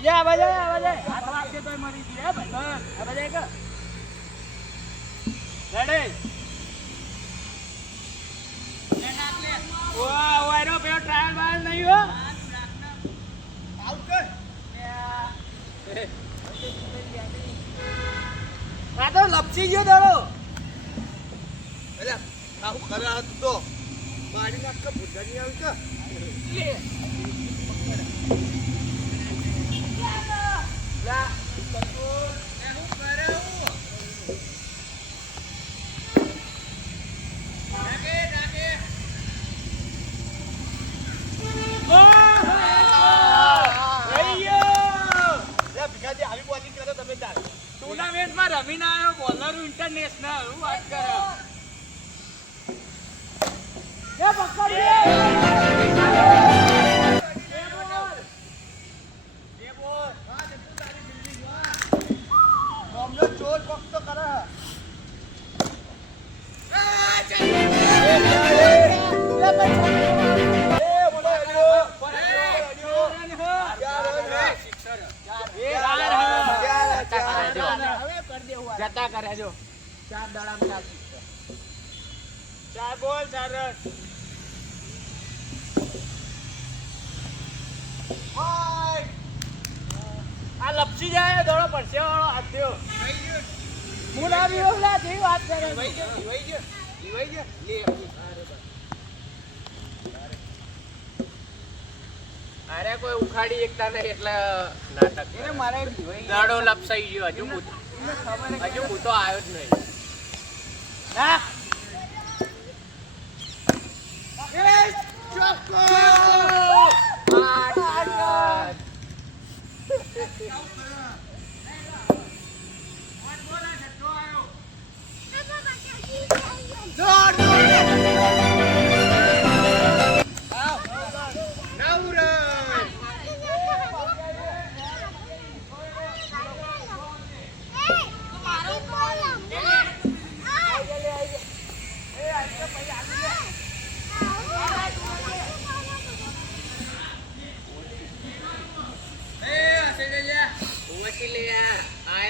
અજા આવાજે હાથ વાગશે તોય મરી ગઈ હે ભાઈ આવાજે કે રેડી લે નાખ લે ઓયરો બે ટ્રાયલ બાર નહીં હો આઉટ કર આ તો લપસી ગયો દાડો અરે આવું ખરા હતું તો મારી નાખ કે ભૂતની આવી કે લા કંટ્રોલ એ હું કરે હું ડાકે ટુર્નામેન્ટમાં રમીને આવ્યો બોલર ઇન્ટરનેશનલ હું વાત કરો એ પકડી એ બોલ હા જતું તારી બિલ્ડિંગ માં અમને ચોર પક્ષ તો કરે જતા કરે જો 4 દડામાં 4 બોલ 4 રન આ લપસી જાય દોડો પડશે વાળો હાથ દ્યો હું ના બીવો લા જેવી વાત કરે વઈ ગયો લે અરે કોઈ ઉખાડી એકતા નહીં એટલે નાટક એને મારે દાડો લપસાઈ ગયો હજુ હું તો આવ્યો જ નહીં ના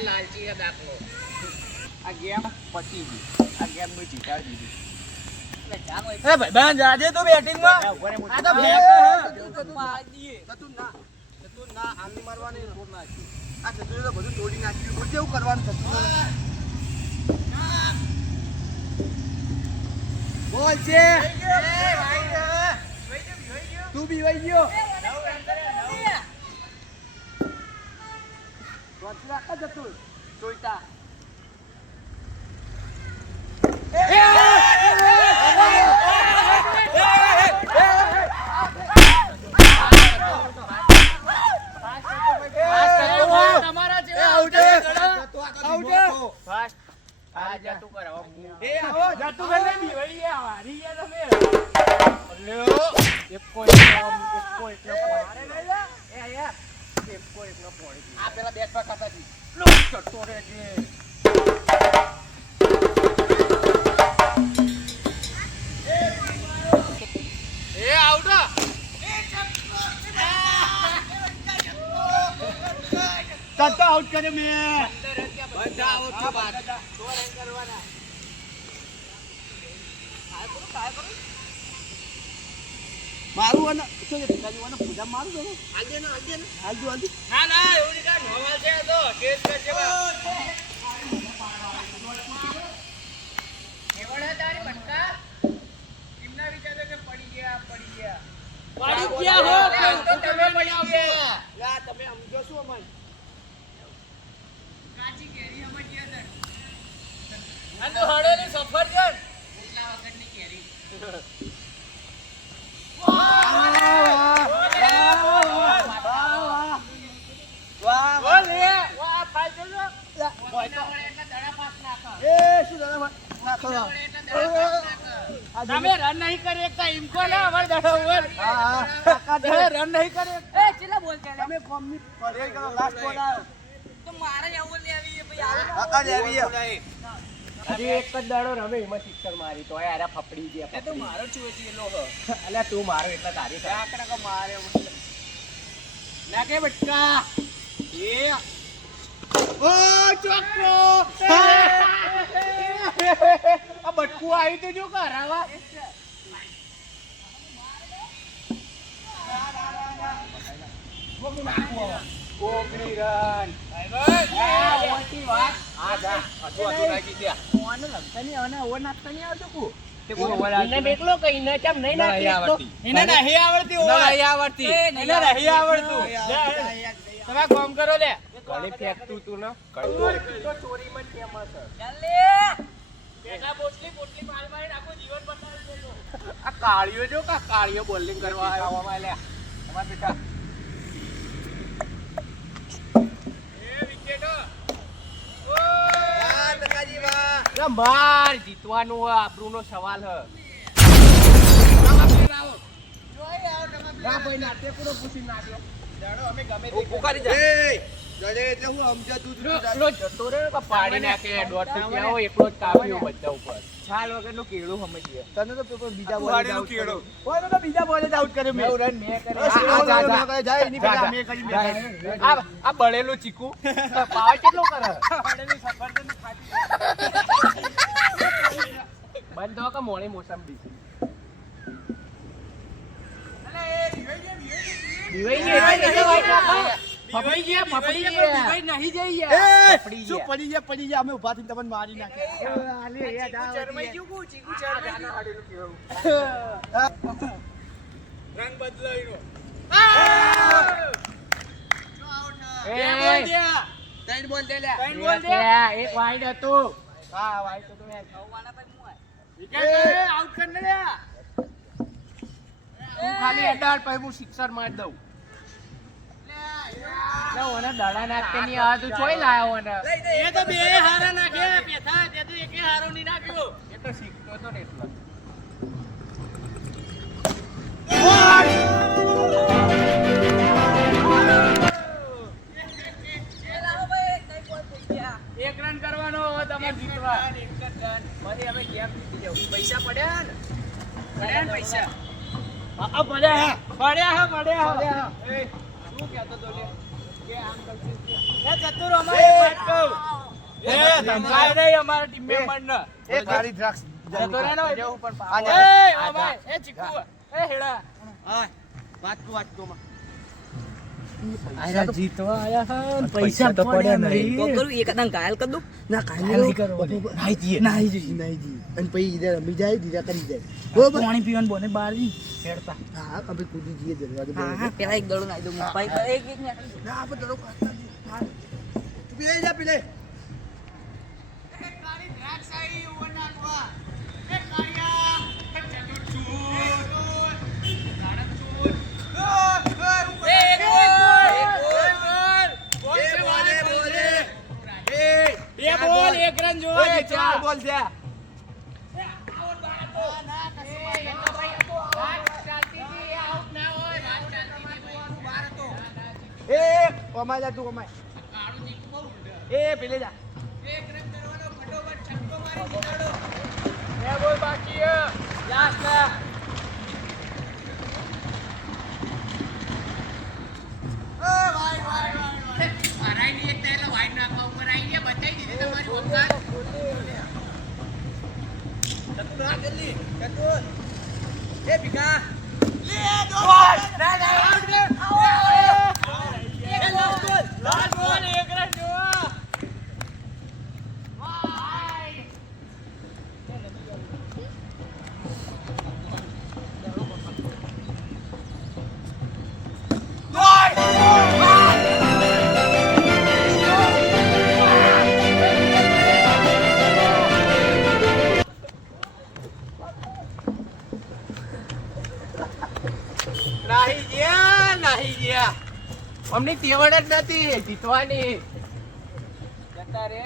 લાલચી का दाखलो आ गेम पची दी आ गेम में जीता दीदी ए भाई बहन जा दे तो बैटिंग में आ तो फेंक તું માર દીએ તું ના આની મારવાની રોડ નાખી આ ચતુરે તો બધું તોડી નાખ્યું બોલ કેવું કરવાનું થતું બોલ છે તું બી વઈ ગયો રાખા જતું જોઈતા તમારા જેવા આઉટ ફાસ્ટ આ જતું કરાવો એ આવો જતું કરે ની વળી આ હારી ગયા તમે લ્યો એક કોઈ મારે લઈ લે એ આયા કોઈ એકનો પોડી આ પેલા બેટ પર ખાતા છી લો ચટતો રે જે એ આઉટ ચટતો આઉટ કરે મે બધા આઉટ છે બાદ 100 રન કરવાના કાય કરું મારું અને તો જે પિતાજી વાને પૂજા મારું દો હાલ દે ના ના એવું ની કા નોવાલ છે તો ટેસ્ટ કરજે બા કેવડા તારી બટકા કિમના વિચારે કે પડી ગયા હો તો તમે પડી ગયા યા તમે સમજો છો અમન કાચી કેરી અમે ગયા છે આ તો હળેલી સફરજન ઉટલા વગરની કેરી તમે રન નહીં કરી એકતા ઇમકો ના અમાર દડો ઓવર રન નહીં કરે એ ચેલા બોલ છે તમે કોમની પડે કરો લાસ્ટ બોલ તો મારે એવું લેવી છે ભાઈ કાકા લેવી છે અરે એક જ દાડો રમે એમાં સિક્સર મારી તો યાર ફફડી ગયા એ તો મારો છુએ છે એલો અલ્યા તું મારો એટલે તારી આકડા કો મારે ના કે બટકા ઓ ચોક્કો આ બટકું આવ્યું તો જો કરાવા કોકરી રન ઓટી વાત આ જા અતો નાખી દે ઓને લગતા ની અને ઓર નાખતા ની આવતો કો તે કો એને બેકલો કઈ ન ચમ નહીં નાખી તો એને નહીં આવડતી ઓ નહીં આવડતી એને નહીં આવડતું તમે કામ કરો લે ગળી ફેંકતું તું ન તો ચોરી મત ફેમસ ચાલ લે બેટા પોટલી માલ મારી આખો જીવન બતાવી દેજો આ કાળિયો જો કા કાળિયો બોલિંગ કરવા આવ્યો આમાં લે અમાર બેટા બાર જીતવાનું આબરૂનો સવાલ હ પાણી નાખે દોઢ રૂપિયા હોય એકલો જ કાપ્યો બધા ઉપર છાલ વગર નું કેળું સમજીએ તને તો પેપર બીજા બોલે બીજા બોલે આઉટ કર્યો મેં રન મેં કર્યો આ બળેલું ચીકુ પાવર કેટલો કરે બંધ થો કે મોણી મોસંબી પડી ગયા અમે ઉભા થઈને તમને મારી નાખે રંગ બદલાયો એક વાઈડ હતું હા વાઈડ તો તમે આઉટ કર ને તું ખાલી અડાડ પછી હું સિક્સર માર દઉં ઓને દડા નાખતે નહીં આ તું ચોઈ લાયો ઓને એ તો બે હારા નાખે પેથા તે તો એકે હારો નહીં નાખ્યો એ તો શીખતો તો ને એટલો એક રન કરવાનો તમારે જીતવા એક જ રન પછી અમે ગેમ જીતી જાવ પૈસા પડ્યા ને પૈસા આ પડ્યા એ શું કહેતો તો લે કે આમ કરશે એ ચતુર અમારે વાત કહું એ ધમકાય નહીં અમારા ટીમ મેમ્બર ને એ તારી દ્રાક્ષ જતો રે ને જેવું પણ પાવ એ અમાર એ ચીકુ એ હેડા હા વાત કો માં આયા જીતવા આયા હન પૈસા તો પડ્યા નહીં તો કરું એક આદમ ઘાયલ કર દઉં ના કાઈ નહીં કરો નહીં જી અને પછી ઈધર રમી જાય દીધા કરી જાય પાણી પીવાનું બોને બહાર જી હેડતા હા અમે કૂદી જઈએ જલ્દી હા પેલા એક દડો નાઈ દઉં ભાઈ એક ને ના આપણે દડો ખાતા તું પી જા પી લે બોલ એક રન જો ચાર બોલ છે એ કમાઈ જા તું કમાઈ એ પેલે જા એક રન કરવાનો ફટોફટ છક્કો મારી જીતાડો બે બોલ બાકી છે લાસ્ટ ના ઓ ભાઈ અરાઈ ની એક તેલ વાઈડ નાખવા ઉપર આઈ ગયા બતાઈ દીધી તમારી ઓકાત ચતુર જલ્દી ચતુર એ ભીખા લે દો બોલ ના આઉટ રે લાસ્ટ બોલ એક રન જો અમને તેવડ જ નથી જીતવાની જતા રે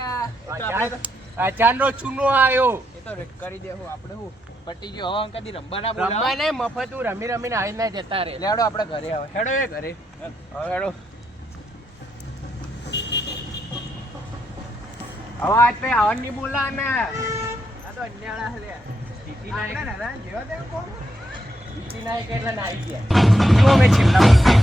અચાનક ચૂનો આવ્યો એ તો કરી દેવું આપણે હું પટી ગયો હવે કદી રમવાના રમવા નહીં મફત રમી રમીને આવી ના જતા રે લેડો આપણે ઘરે આવે હેડો એ ઘરે હેડો હવે આજ પે આવન ની બોલા ને આ તો અન્યાળા લે જીતી ના જેવા તેમ કોણ જીતી ના કેટલા ના આવી ગયા જો મેં છેલ્લા